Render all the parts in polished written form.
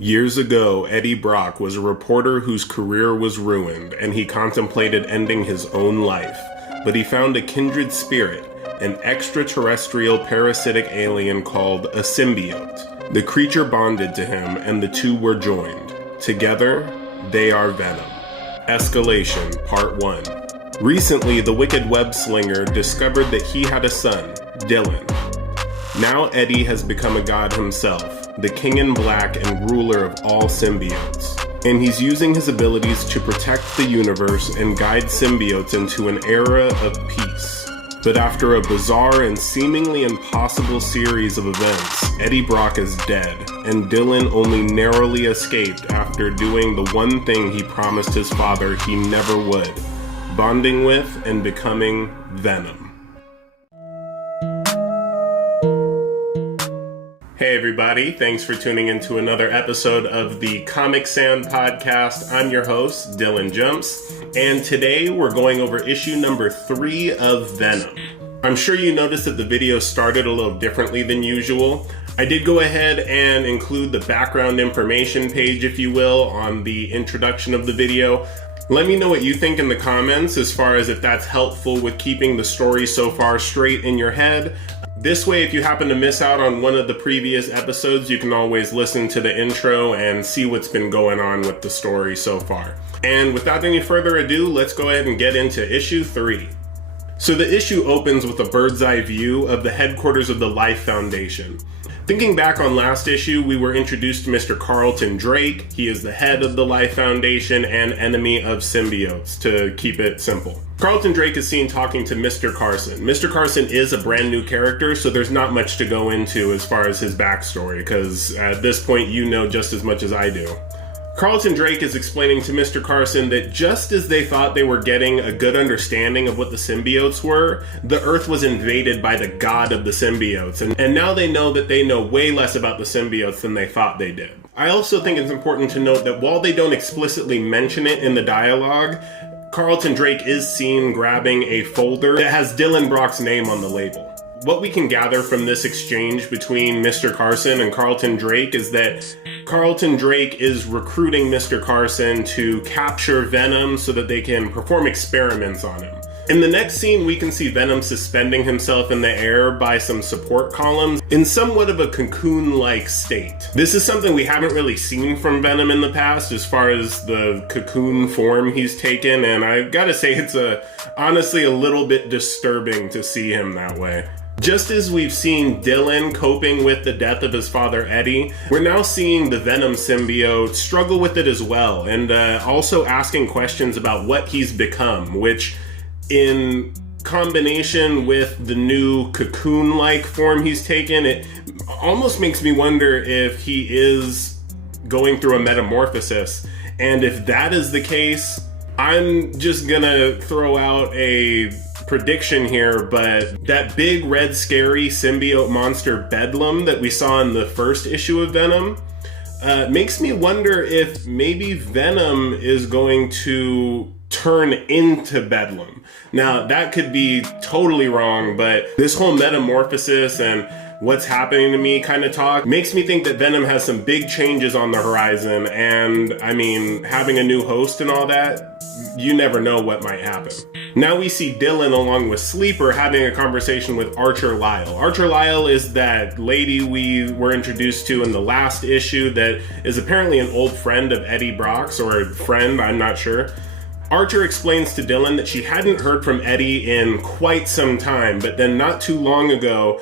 Years ago, Eddie Brock was a reporter whose career was ruined, and he contemplated ending his own life. But he found a kindred spirit, an extraterrestrial parasitic alien called a symbiote. The creature bonded to him, and the two were joined. Together, they are Venom. Escalation, Part 1. Recently, the wicked web-slinger discovered that he had a son, Dylan. Now Eddie has become a god himself, the king in black and ruler of all symbiotes. And he's using his abilities to protect the universe and guide symbiotes into an era of peace. But after a bizarre and seemingly impossible series of events, Eddie Brock is dead, and Dylan only narrowly escaped after doing the one thing he promised his father he never would, bonding with and becoming Venom. Hey everybody, thanks for tuning into another episode of the Comic Sand Podcast. I'm your host, Dylan Jumps, and today we're going over issue number 3 of Venom. I'm sure you noticed that the video started a little differently than usual. I did go ahead and include the background information page, if you will, on the introduction of the video. Let me know what you think in the comments as far as if that's helpful with keeping the story so far straight in your head. This way, if you happen to miss out on one of the previous episodes, you can always listen to the intro and see what's been going on with the story so far. And without any further ado, let's go ahead and get into issue 3. So the issue opens with a bird's eye view of the headquarters of the Life Foundation. Thinking back on last issue, we were introduced to Mr. Carlton Drake. He is the head of the Life Foundation and enemy of symbiotes, to keep it simple. Carlton Drake is seen talking to Mr. Carson. Mr. Carson is a brand new character, so there's not much to go into as far as his backstory, because at this point you know just as much as I do. Carlton Drake is explaining to Mr. Carson that just as they thought they were getting a good understanding of what the symbiotes were, the Earth was invaded by the god of the symbiotes, and now they know that they know way less about the symbiotes than they thought they did. I also think it's important to note that while they don't explicitly mention it in the dialogue, Carlton Drake is seen grabbing a folder that has Dylan Brock's name on the label. What we can gather from this exchange between Mr. Carson and Carlton Drake is that Carlton Drake is recruiting Mr. Carson to capture Venom so that they can perform experiments on him. In the next scene, we can see Venom suspending himself in the air by some support columns in somewhat of a cocoon-like state. This is something we haven't really seen from Venom in the past as far as the cocoon form he's taken, and I gotta say it's honestly a little bit disturbing to see him that way. Just as we've seen Dylan coping with the death of his father Eddie, we're now seeing the Venom symbiote struggle with it as well, and also asking questions about what he's become, which in combination with the new cocoon-like form he's taken, it almost makes me wonder if he is going through a metamorphosis. And if that is the case, I'm just gonna throw out a prediction here, but that big red scary symbiote monster Bedlam that we saw in the first issue of Venom makes me wonder if maybe Venom is going to turn into Bedlam. Now, that could be totally wrong, but this whole metamorphosis and what's happening to me kind of talk makes me think that Venom has some big changes on the horizon, and I mean, having a new host and all that, you never know what might happen. Now we see Dylan along with Sleeper having a conversation with Archer Lyle. Archer Lyle is that lady we were introduced to in the last issue that is apparently an old friend of Eddie Brock's, or a friend, I'm not sure. Archer explains to Dylan that she hadn't heard from Eddie in quite some time, but then not too long ago,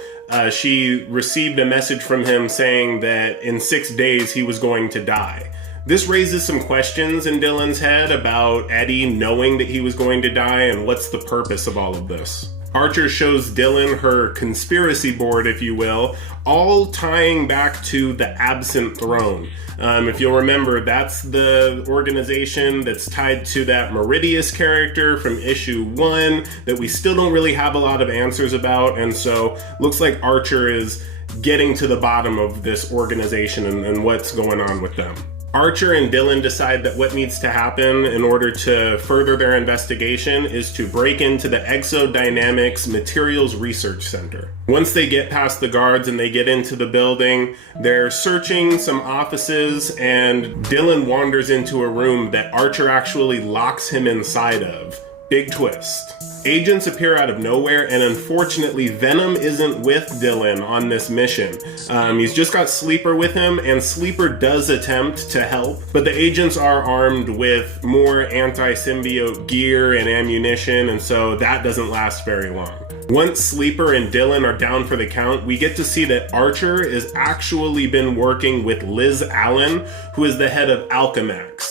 she received a message from him saying that in 6 days he was going to die. This raises some questions in Dylan's head about Eddie knowing that he was going to die and what's the purpose of all of this. Archer shows Dylan her conspiracy board, if you will, all tying back to the Absent Throne. If you'll remember, that's the organization that's tied to that Meridius character from issue 1 that we still don't really have a lot of answers about, and so looks like Archer is getting to the bottom of this organization and what's going on with them. Archer and Dylan decide that what needs to happen in order to further their investigation is to break into the Exodynamics Materials Research Center. Once they get past the guards and they get into the building, they're searching some offices, and Dylan wanders into a room that Archer actually locks him inside of. Big twist. Agents appear out of nowhere, and unfortunately Venom isn't with Dylan on this mission. He's just got Sleeper with him, and Sleeper does attempt to help, but the agents are armed with more anti-symbiote gear and ammunition, and so that doesn't last very long. Once Sleeper and Dylan are down for the count, we get to see that Archer has actually been working with Liz Allen, who is the head of Alchemax.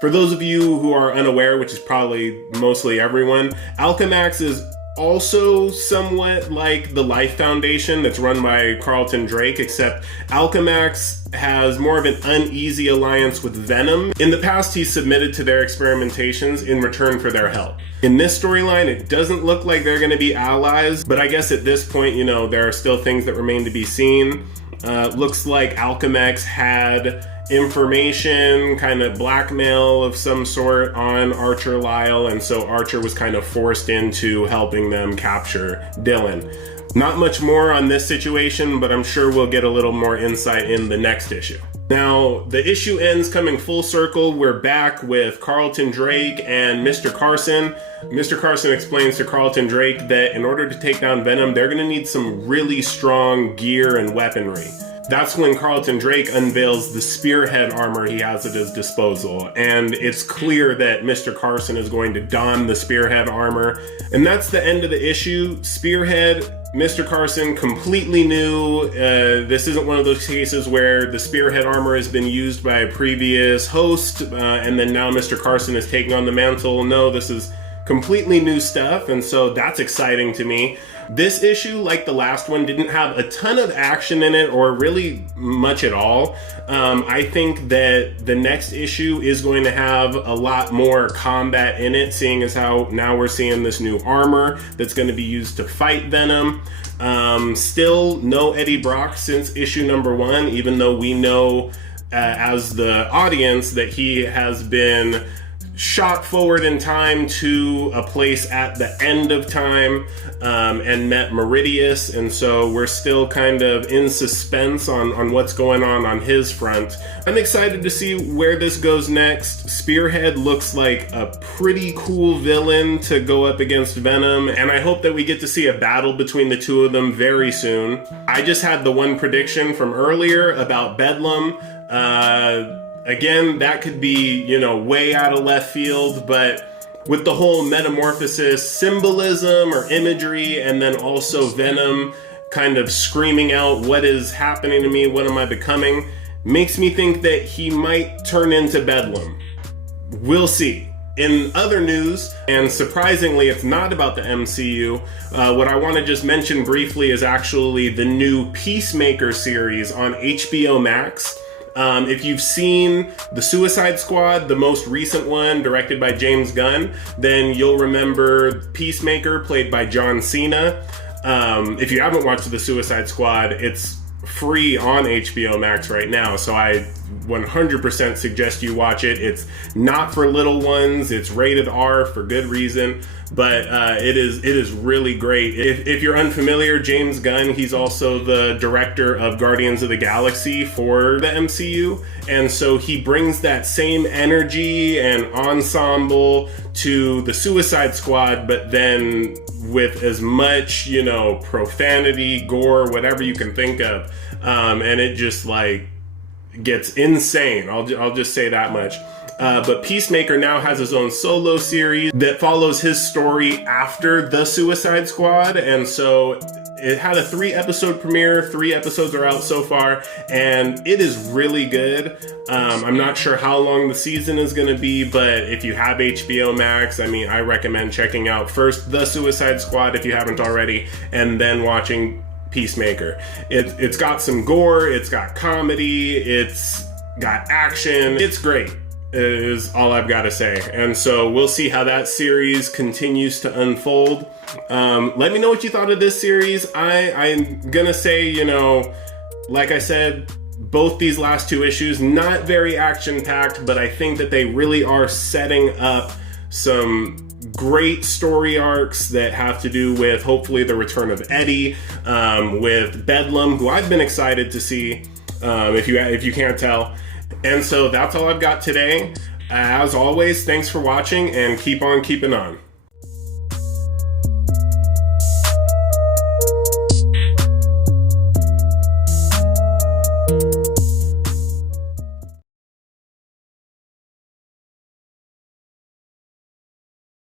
For those of you who are unaware, which is probably mostly everyone, Alchemax is also somewhat like the Life Foundation that's run by Carlton Drake, except Alchemax has more of an uneasy alliance with Venom. In the past, he's submitted to their experimentations in return for their help. In this storyline, it doesn't look like they're going to be allies, but I guess at this point, there are still things that remain to be seen. Looks like Alchemax had information, kind of blackmail of some sort on Archer Lyle, and so Archer was kind of forced into helping them capture Dylan. Not much more on this situation, but I'm sure we'll get a little more insight in the next issue. Now, the issue ends coming full circle. We're back with Carlton Drake and Mr. Carson. Mr. Carson explains to Carlton Drake that in order to take down Venom, they're going to need some really strong gear and weaponry. That's when Carlton Drake unveils the Spearhead armor he has at his disposal, and it's clear that Mr. Carson is going to don the Spearhead armor, and that's the end of the issue. Spearhead, Mr. Carson, completely new. This isn't one of those cases where the Spearhead armor has been used by a previous host, and then now Mr. Carson is taking on the mantle. No, this is completely new stuff, and so that's exciting to me. This issue, like the last one, didn't have a ton of action in it, or really much at all. I think that the next issue is going to have a lot more combat in it, seeing as how now we're seeing this new armor that's going to be used to fight Venom. Still no Eddie Brock since issue number 1, even though we know as the audience that he has been shot forward in time to a place at the end of time and met Meridius, and so we're still kind of in suspense on what's going on his front. I'm excited to see where this goes next. Spearhead looks like a pretty cool villain to go up against Venom, and I hope that we get to see a battle between the two of them very soon. I just had the one prediction from earlier about Bedlam. Again, that could be, way out of left field, but with the whole metamorphosis symbolism or imagery, and then also Venom kind of screaming out, what is happening to me? What am I becoming? Makes me think that he might turn into Bedlam. We'll see. In other news, and surprisingly it's not about the MCU, what I want to just mention briefly is actually the new Peacemaker series on HBO Max. If you've seen The Suicide Squad, the most recent one, directed by James Gunn, then you'll remember Peacemaker, played by John Cena. If you haven't watched The Suicide Squad, it's free on HBO Max right now, so I 100% suggest you watch it. It's not for little ones, it's rated R for good reason, but it is really great. If you're unfamiliar, James Gunn, he's also the director of Guardians of the Galaxy for the MCU, and so he brings that same energy and ensemble to the Suicide Squad, but then with as much, profanity, gore, whatever you can think of, and it just gets insane. I'll just say that much. But Peacemaker now has his own solo series that follows his story after the Suicide Squad, and so it had a 3-episode premiere. 3 episodes are out so far, and it is really good. I'm not sure how long the season is going to be, but if you have HBO Max, I recommend checking out first the Suicide Squad if you haven't already, and then watching Peacemaker. It's got some gore, it's got comedy, it's got action. It's great, is all I've got to say. And so we'll see how that series continues to unfold. Let me know what you thought of this series. I'm gonna say, like I said, both these last two issues, not very action-packed, but I think that they really are setting up some great story arcs that have to do with hopefully the return of Eddie, with Bedlam, who I've been excited to see, if you can't tell. And so that's all I've got today. As always, thanks for watching, and keep on keeping on.